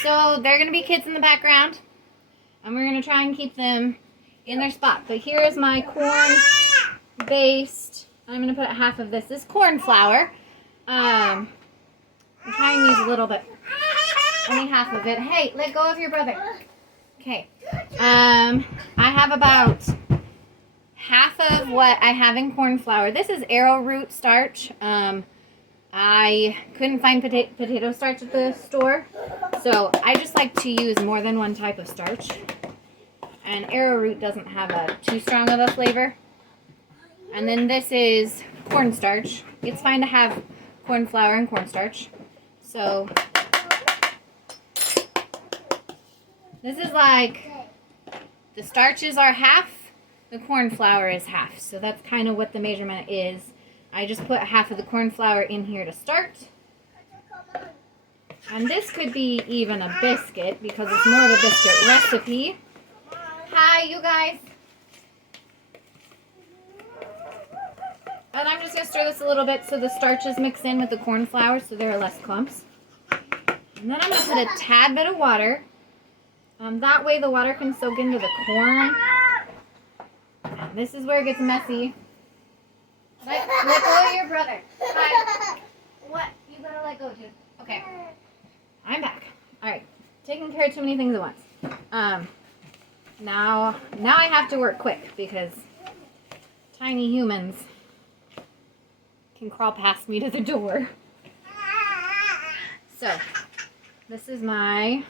So they're going to be kids in the background, and we're going to try and keep them in their spot. But here is my corn-based, I'm going to put half of this. This is corn flour. I'm trying to use a little bit, only half of it. Hey, let go of your brother. Okay. I have about half of what I have in corn flour. This is arrowroot starch. I couldn't find potato starch at the store, so I just like to use more than one type of starch. And arrowroot doesn't have too strong of a flavor. And then this is cornstarch. It's fine to have corn flour and cornstarch. So this is like, the starches are half, the corn flour is half. So that's kind of what the measurement is. I just put half of the corn flour in here to start. And this could be even a biscuit because it's more of a biscuit recipe. Hi, you guys. And I'm just going to stir this a little bit so the starches mix in with the corn flour so there are less clumps. And then I'm going to put a tad bit of water. That way the water can soak into the corn. And this is where it gets messy. Let go of your brother. Hi. What? You better let go, dude. Okay. I'm back. Alright. Taking care of too many things at once. Now I have to work quick because tiny humans can crawl past me to the door. So, this is my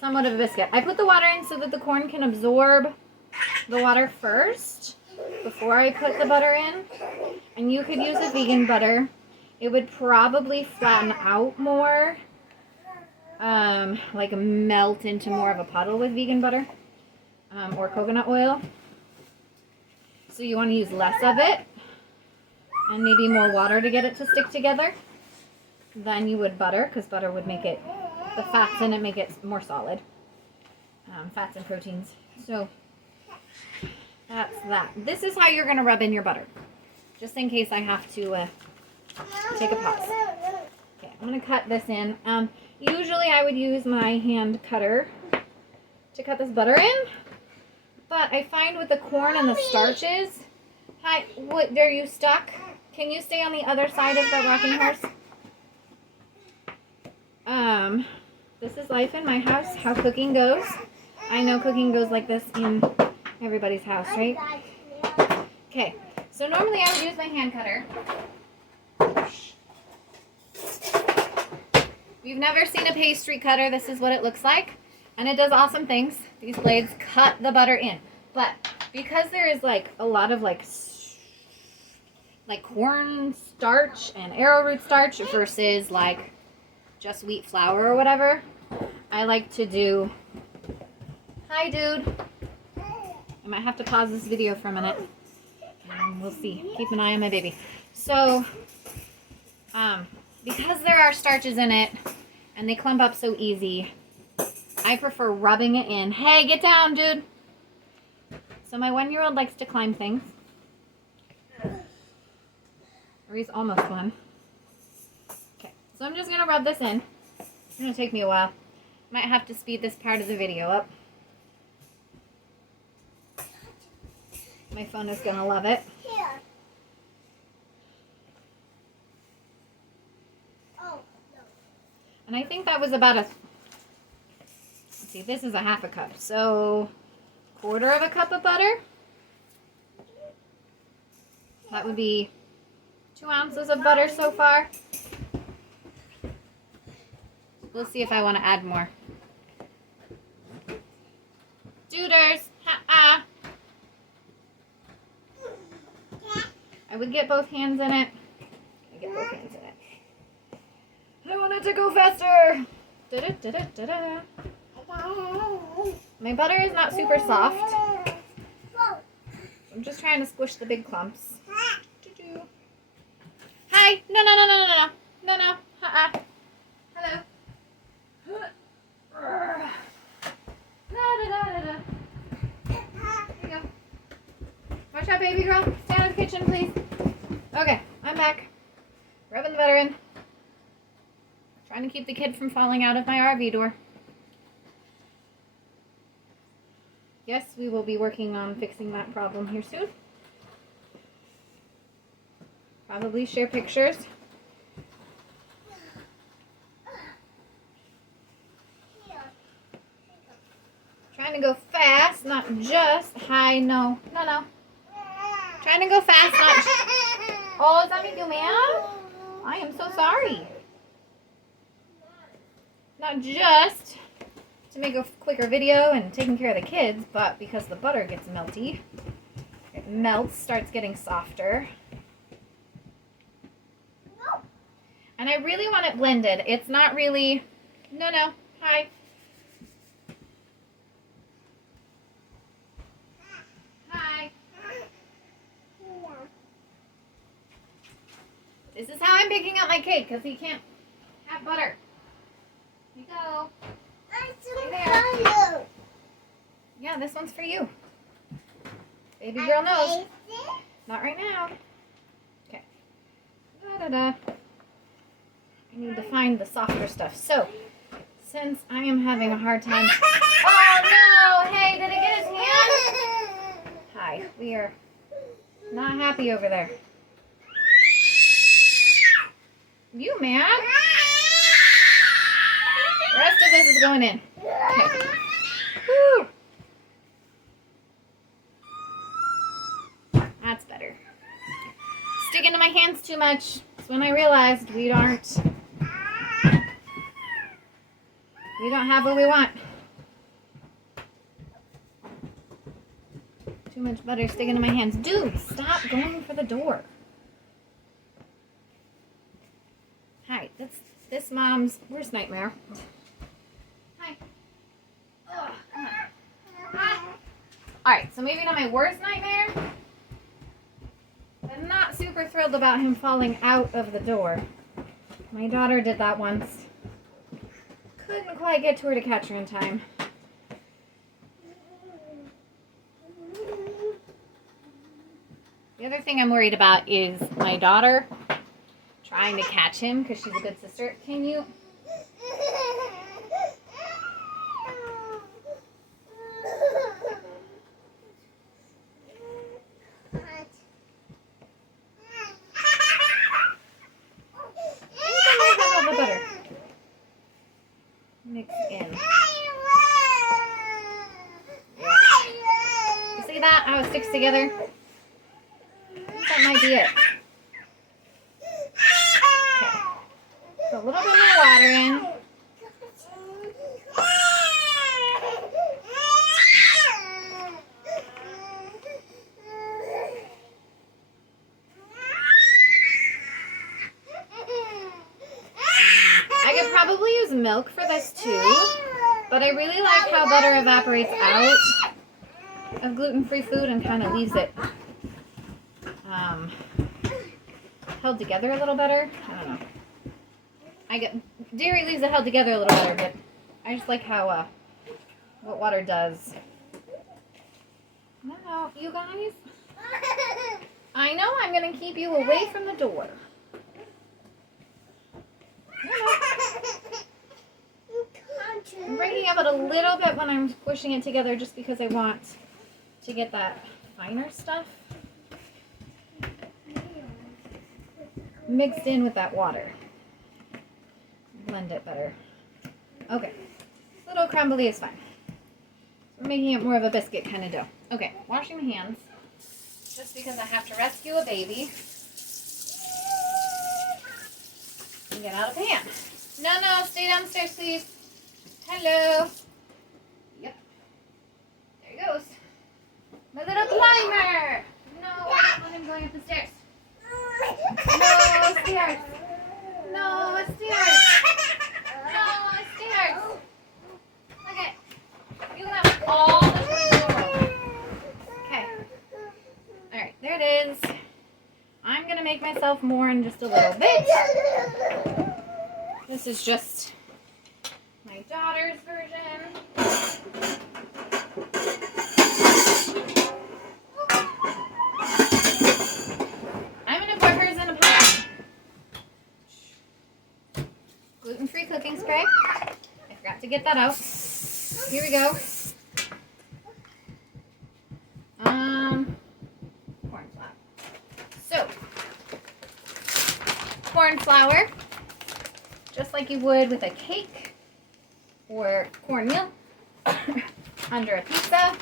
somewhat of a biscuit. I put the water in so that the corn can absorb the water first before I put the butter in. And you could use a vegan butter. It would probably flatten out more, like melt into more of a puddle with vegan butter, or coconut oil. So you want to use less of it and maybe more water to get it to stick together than you would butter, because butter would make it, the fats in it make it more solid, fats and proteins. So that's that. This is how you're going to rub in your butter, just in case I have to take a pause. Okay, I'm going to cut this in. Usually I would use my hand cutter to cut this butter in, but I find with the corn and the starches, hi, what, are you stuck? Can you stay on the other side of the rocking horse? This is life in my house, how cooking goes. I know cooking goes like this in everybody's house, right? Okay, so normally I would use my hand cutter. If you've never seen a pastry cutter, this is what it looks like. And it does awesome things. These blades cut the butter in. But because there is like a lot of like corn starch and arrowroot starch versus like just wheat flour or whatever, I like to do, hi dude. I might have to pause this video for a minute. We'll see. Keep an eye on my baby. So, because there are starches in it and they clump up so easy, I prefer rubbing it in. Hey, get down, dude. So my 1-year-old likes to climb things. Or he's almost one. Okay, so I'm just going to rub this in. It's going to take me a while. Might have to speed this part of the video up. My phone is going to love it. And I think that was about a, let's see, this is a half a cup. So, 1/4 of a cup of butter. That would be 2 ounces of butter so far. We'll see if I want to add more. Duders! Ha-ah! I would get both hands in it. I get both hands in it. I want it to go faster! Da-da-da-da-da-da. My butter is not super soft. I'm just trying to squish the big clumps. Hi! No, no, no, no, no, no. No, no. Uh-uh. Hello. Da-da-da-da-da. Here you go. Watch out, baby girl. Stand in the kitchen, please. Okay, I'm back. Rubbing the butter in. Trying to keep the kid from falling out of my RV door. Yes, we will be working on fixing that problem here soon. Probably share pictures. Trying to go fast, not just high. No. Trying to go fast, not. Oh, is that make you mad? I am so sorry. Not just to make a quicker video and taking care of the kids, but because the butter gets melty. It melts, starts getting softer. And I really want it blended. It's not really. No. Hi. This is how I'm picking up my cake because he can't have butter. Here you go. There. Yeah, this one's for you. Baby girl knows. Not right now. Okay. I need to find the softer stuff. So, since I am having a hard time. Oh no! Hey, did it get his hand? Hi. We are not happy over there. You mad? The rest of this is going in. Okay. Woo. That's better. Sticking to my hands too much. That's when I realized we don't have what we want. Too much butter sticking to my hands. Dude, stop going for the door. Hi, this mom's worst nightmare. Hi. Oh, come on. Hi. Alright, so maybe not my worst nightmare. I'm not super thrilled about him falling out of the door. My daughter did that once. Couldn't quite get to her to catch her in time. The other thing I'm worried about is my daughter trying to catch him because she's a good sister. Can you? The butter. Mix in. You see that? How it sticks together? That might be it. A little bit more water in. I could probably use milk for this too, but I really like how butter evaporates out of gluten-free food and kind of leaves it held together a little better. I don't know. Dairy leaves it held together a little better, but I just like how what water does. No, you guys. I know I'm gonna keep you away from the door. I'm breaking up it a little bit when I'm squishing it together, just because I want to get that finer stuff mixed in with that water. Blend it better. Okay. A little crumbly is fine. We're making it more of a biscuit kind of dough. Okay, washing the hands. Just because I have to rescue a baby. And get out of pan. No, stay downstairs, please. Hello. Yep. There he goes. My little climber. No, I don't want him going up the stairs. No, stairs. No, stairs. No, stairs. Okay. You have all the space in the world. Okay. Alright, there it is. I'm going to make myself more in just a little bit. This is just my daughter's version. I'm going to put hers in a pot. Gluten-free cooking spray. I forgot to get that out. Here we go. corn flour, just like you would with a cake or cornmeal under a pizza.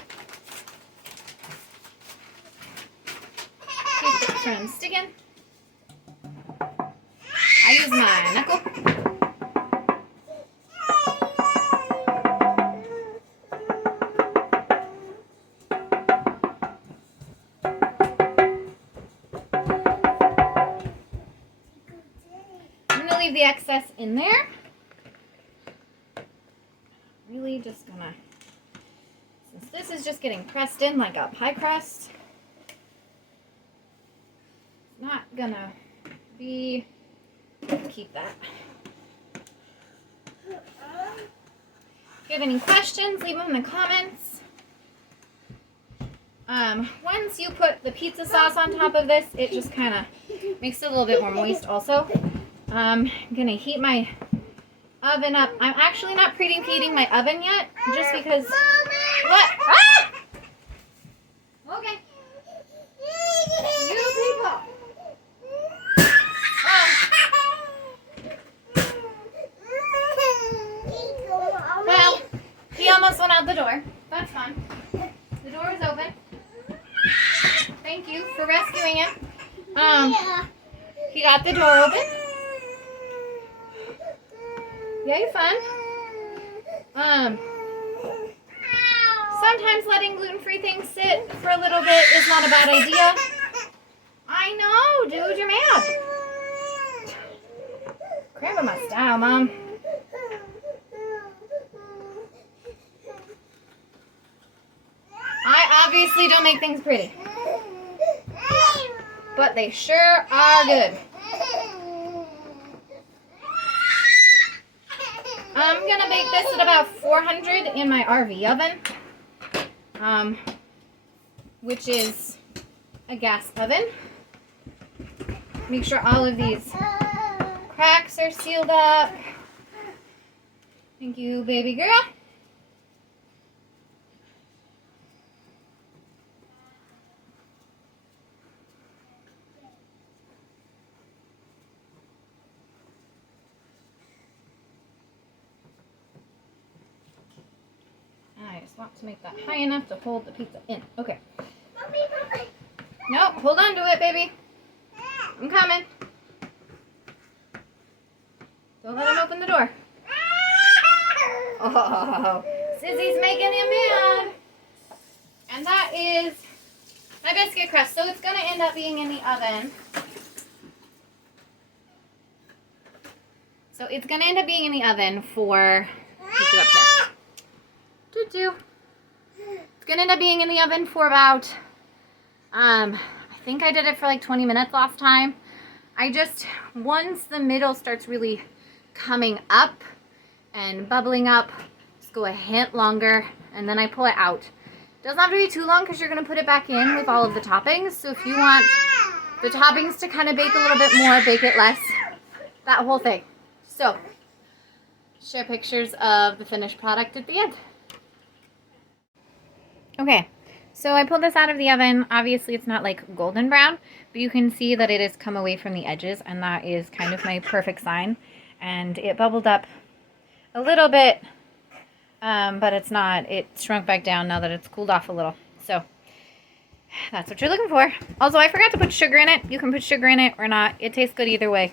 Keep it from sticking. I use my knuckle. I'm going to leave the excess in there. Really just gonna, since this is just getting pressed in like a pie crust, it's not gonna be, keep that. If you have any questions, leave them in the comments. Once you put the pizza sauce on top of this, it just kind of makes it a little bit more moist also. I'm gonna heat my oven up. I'm actually not preheating my oven yet, just because. What? Ah! Okay. You people. Well, he almost went out the door. That's fine. The door is open. Thank you for rescuing him. He got the door open. Yeah, you're fun. Sometimes letting gluten-free things sit for a little bit is not a bad idea. I know, dude, you're mad. Cramping my style, Mom. I obviously don't make things pretty, but they sure are good. I'm gonna bake this at about 400 in my RV oven, which is a gas oven. Make sure all of these cracks are sealed up. Thank you, baby girl. I just want to make that high enough to hold the pizza in. Okay. Nope, hold on to it, baby. I'm coming. Don't let him open the door. Oh, Sissy's making him mad. And that is my biscuit crust. So it's going to end up being in the oven. So it's going to end up being in the oven for, pick it up here. It's going to end up being in the oven for about, I think I did it for like 20 minutes last time. Once the middle starts really coming up and bubbling up, just go a hint longer and then I pull it out. It doesn't have to be too long because you're going to put it back in with all of the toppings. So if you want the toppings to kind of bake a little bit more, bake it less, that whole thing. So, share pictures of the finished product at the end. Okay, so I pulled this out of the oven. Obviously, it's not like golden brown, but you can see that it has come away from the edges, and that is kind of my perfect sign. And it bubbled up a little bit, but it's not. It shrunk back down now that it's cooled off a little. So that's what you're looking for. Also, I forgot to put sugar in it. You can put sugar in it or not. It tastes good either way.